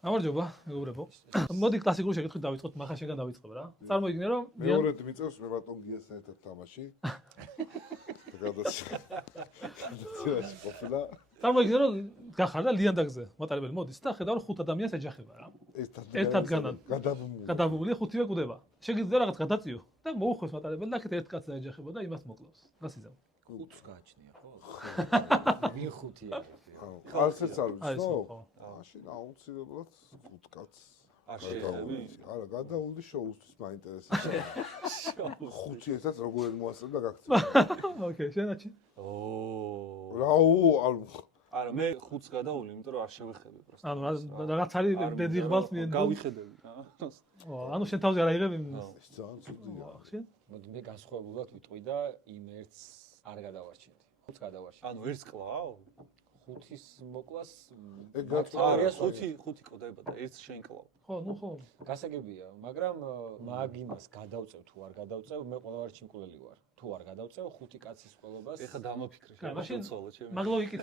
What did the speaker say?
გამარჯობა, მეგობრებო. მოდი კლასიკური შეკითხვით დავიწყოთ, მახა შეგან დავიწყებ რა. წარმოიდგინე რომ მეორედ მიწევს მე ბატონ გიასთან ერთად თამაში. გადაცემაში ყოფილა. წარმოიდგინე რომ გახარ და ლიანდაგზე მატარებელი მოდის და ხედავ რომ 5 ადამიანს ეჯახება რა. ერთადგანად გადაბმული 5-ვე კვდება. შეგიძლია რაღაც გადაწიო და მოუხვეს მატარებელი და აქეთ ერთ კაცს ეჯახება და იმას მოკლავს. რას იზამ? 5-ს გააჩნია ხო? ვინ 5-ია? არცერც არ ვიცნო? მაშინ აუცილებლად 5 კაცს არ შეიძლება? არა, გადაული შოუსთვის მაინტერესებს. 5 ერთად როგორ მოასწრებ და გაქცევ. ოკეი, შენაჩი. არა, მე 5-ს გადაული, იმიტომ რომ არ შევეხები პროსტა. ანუ რაღაც არის ბედიღბალს მიენდო. გავიხედები რა. ანუ შენ თავზე არ აიღებ იმ ძალიან ცუდია. შენ? მოდი მე განსხვავებულად ვიტყვი და იმ ერთს არ გადავარჩინდი. 5-ს გადავარჩინდი. ანუ ერთს კლავ? 5-ის მოკლას ეგ არა, 5 კვდება და ერთს შენ კლავ. ხო, ნუ ხო. გასაგებია, მაგრამ მაგ იმას გადავწევ თუ არ გადავწევ, მე ყოველგვარი ჩიმკვლელი ვარ. თუ არ გადავწევ 5 კაცის ყოლობას. ეხა დამოფიქრე. მაშინ შევცვალე ჩემი. მაგ ლოგიკით